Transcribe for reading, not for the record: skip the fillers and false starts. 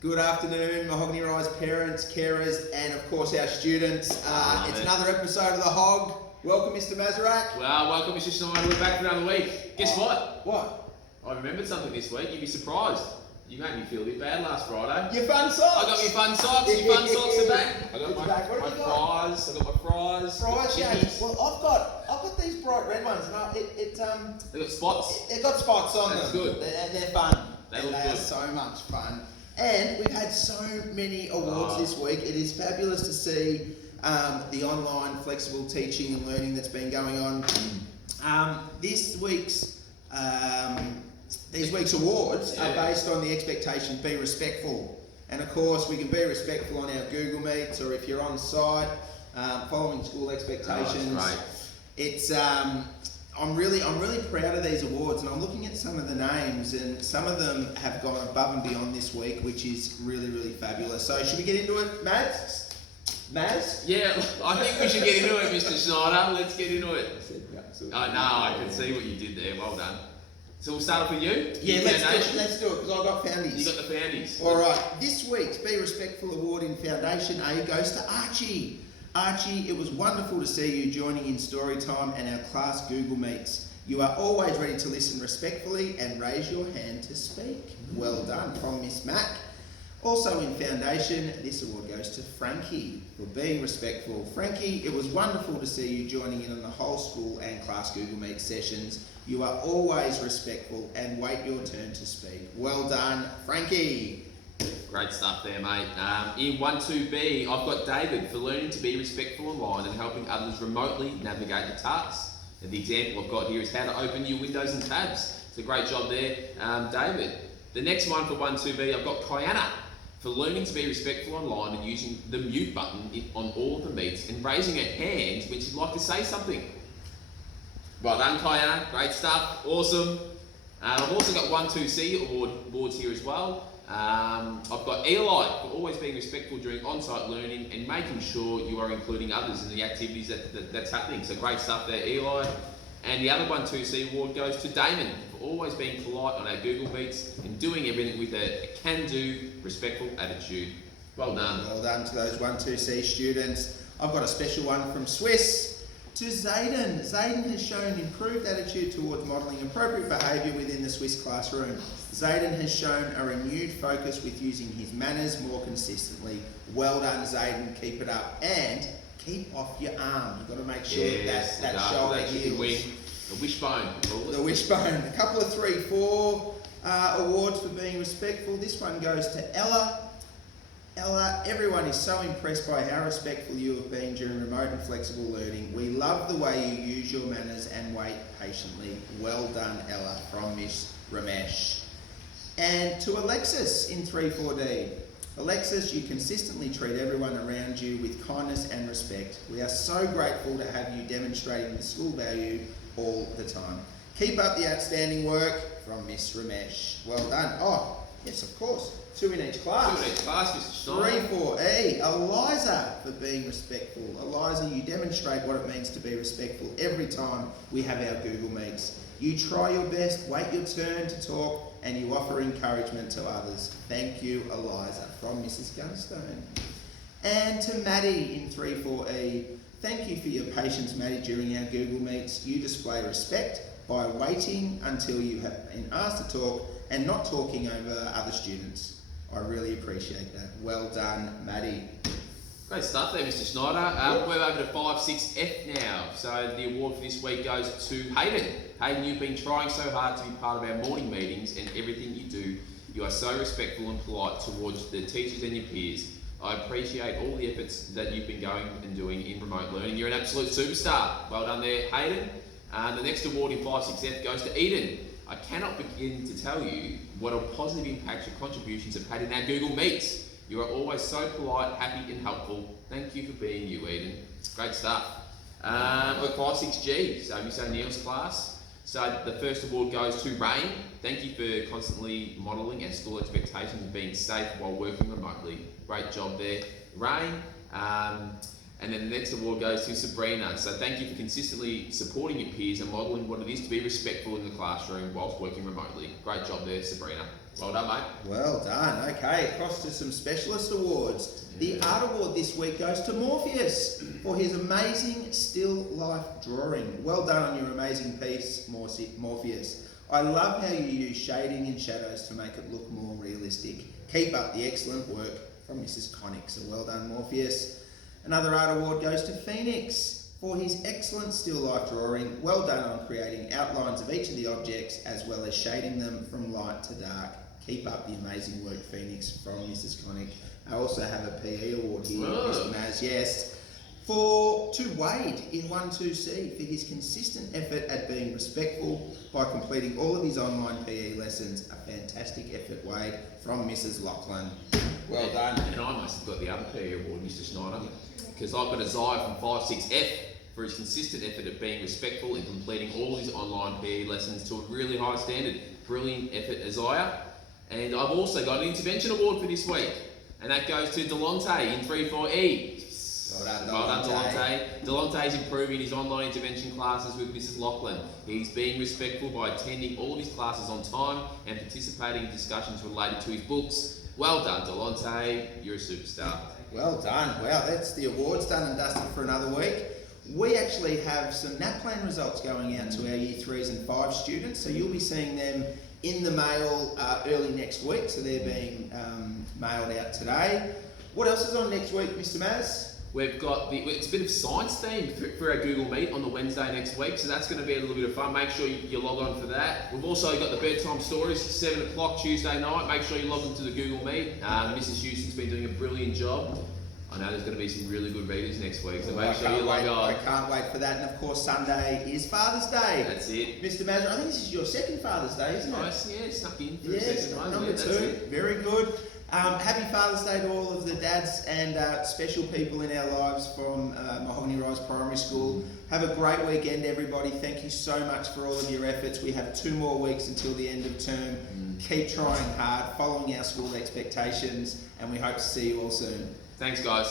Good afternoon, Mahogany Rise parents, carers, and of course our students. It's another episode of The Hog. Welcome, Mr. Mazarak. Well, welcome, Mr. Schneider. We're back for another week. Guess what? What? I remembered something this week. You'd be surprised. You made me feel a bit bad last Friday. Your fun socks. I got my fun socks. Your fun socks are back. I got It's my back. What fries. have you got? I got my fries. Fries, yeah. chickies. Well, I've got these bright red ones, and They got spots. it got spots on That's them. good. They're fun. They They look are good. so much fun. And we've had so many awards this week. It is fabulous to see the online flexible teaching and learning that's been going on. These week's awards are based on the expectation be respectful. And of course, we can be respectful on our Google Meets, or if you're on site, following school expectations. Right. It's I'm really proud of these awards, and I'm looking at some of the names, and some of them have gone above and beyond this week, which is really fabulous. So should we get into it, Mads? Maz? Yeah, I think we should get into it, Mr. Schneider. Let's get into it. I know, I can see what you did there. Well done. So we'll start off with you. Yeah, Foundation. let's do it, because I've got foundies. You got the foundies. All right, this week's Be Respectful Award in Foundation A goes to Archie. Archie, it was wonderful to see you joining in Storytime and our class Google Meets. You are always ready to listen respectfully and raise your hand to speak. Well done from Miss Mac. Also in Foundation, this award goes to Frankie for being respectful. Frankie, it was wonderful to see you joining in on the whole school and class Google Meet sessions. You are always respectful and wait your turn to speak. Well done, Frankie. Great stuff there, mate. In 1-2B, I've got David for learning to be respectful online and helping others remotely navigate the tasks. And the example I've got here is how to open your windows and tabs. It's a great job there, David. The next one for 1-2B, I've got Kiana for learning to be respectful online and using the mute button on all of the meets and raising her hand when she'd like to say something. Well done, Kiana. Great stuff. Awesome. I've also got 1-2C awards here as well. I've got Eli for always being respectful during on-site learning and making sure you are including others in the activities that's happening. So great stuff there, Eli. And the other 1-2C award goes to Damon for always being polite on our Google Meets and doing everything with a can-do, respectful attitude. Well done. Well done to those 1-2C students. I've got a special one from Swiss to Zayden. Zayden has shown improved attitude towards modelling appropriate behaviour within the Swiss classroom. Zayden has shown a renewed focus with using his manners more consistently. Well done, Zayden. Keep it up. And keep off your arm. You've got to make sure that shoulder heals. The wishbone. The wishbone. A couple of 3-4 awards for being respectful. This one goes to Ella. Ella, everyone is so impressed by how respectful you have been during remote and flexible learning. We love the way you use your manners and wait patiently. Well done, Ella, from Miss Ramesh. And to Alexis in 3-4D. Alexis, you consistently treat everyone around you with kindness and respect. We are so grateful to have you demonstrating the school value all the time. Keep up the outstanding work from Miss Ramesh. Well done. Oh, yes, of course. 2 in each class. 2 in each class, Mr. Schneider. 3-4E. Eliza for being respectful. Eliza, you demonstrate what it means to be respectful every time we have our Google Meets. You try your best, wait your turn to talk, and you offer encouragement to others. Thank you, Eliza, from Mrs. Gunstone. And to Maddie in 3-4E. Thank you for your patience, Maddie, during our Google Meets. You display respect by waiting until you have been asked to talk and not talking over other students. I really appreciate that. Well done, Maddie. Great stuff there, Mr. Schneider. We're over to 5-6F now. So the award for this week goes to Hayden. Hayden, you've been trying so hard to be part of our morning meetings, and everything you do, you are so respectful and polite towards the teachers and your peers. I appreciate all the efforts that you've been going and doing in remote learning. You're an absolute superstar. Well done there, Hayden. The next award in 5-6F goes to Eden. I cannot begin to tell you what a positive impact your contributions have had in our Google Meets. You are always so polite, happy and helpful. Thank you for being you, Eden. Great stuff. We're 5-6G, so Miss O'Neill's class. So the first award goes to Rain. Thank you for constantly modelling our school expectations and being safe while working remotely. Great job there, Rain. And then the next award goes to Sabrina. So thank you for consistently supporting your peers and modelling what it is to be respectful in the classroom whilst working remotely. Great job there, Sabrina. Well done, mate. Well done. Okay, across to some specialist awards. The art award this week goes to Morpheus for his amazing still life drawing. Well done on your amazing piece, Morpheus. I love how you use shading and shadows to make it look more realistic. Keep up the excellent work, from Mrs. Connick. So well done, Morpheus. Another art award goes to Phoenix for his excellent still life drawing. Well done on creating outlines of each of the objects as well as shading them from light to dark. Keep up the amazing work, Phoenix, from Mrs. Connick. I also have a PE award here, Mr. Maz, yes. To Wade in 1-2C for his consistent effort at being respectful by completing all of his online PE lessons. A fantastic effort, Wade, from Mrs. Lachlan. Well done. And I must have got the other PE award, Mr. Schneider, because I've got a Zia from 5-6F for his consistent effort at being respectful and completing all his online PE lessons to a really high standard. Brilliant effort, Isaiah. And I've also got an intervention award for this week, and that goes to Delonte in 3-4E. Well done, Delonte. Delonte is improving his online intervention classes with Mrs. Lachlan. He's being respectful by attending all of his classes on time and participating in discussions related to his books. Well done, Delonte. You're a superstar. Well done. Wow, that's the awards done and dusted for another week. We actually have some NAPLAN results going out to our Year 3s and 5 students, so you'll be seeing them in the mail early next week, so they're being mailed out today. What else is on next week, Mr. Maz? We've got it's a bit of science theme for our Google Meet on the Wednesday next week, so that's going to be a little bit of fun. Make sure you log on for that. We've also got the bedtime stories, 7 o'clock Tuesday night. Make sure you log into the Google Meet. Mrs. Houston's been doing a brilliant job. I know there's going to be some really good readers next week, so make sure you log on. I can't wait for that. And of course, Sunday is Father's Day. That's it. Mr. Mazza, I think this is your second Father's Day, isn't it? Nice, yeah, snuck in for a Yes, second one. number Yeah, 2. Very good. Happy Father's Day to all of the dads and special people in our lives from Mahogany Rise Primary School. Have a great weekend, everybody. Thank you so much for all of your efforts. We have 2 more weeks until the end of term. Keep trying hard, following our school expectations, and we hope to see you all soon. Thanks, guys.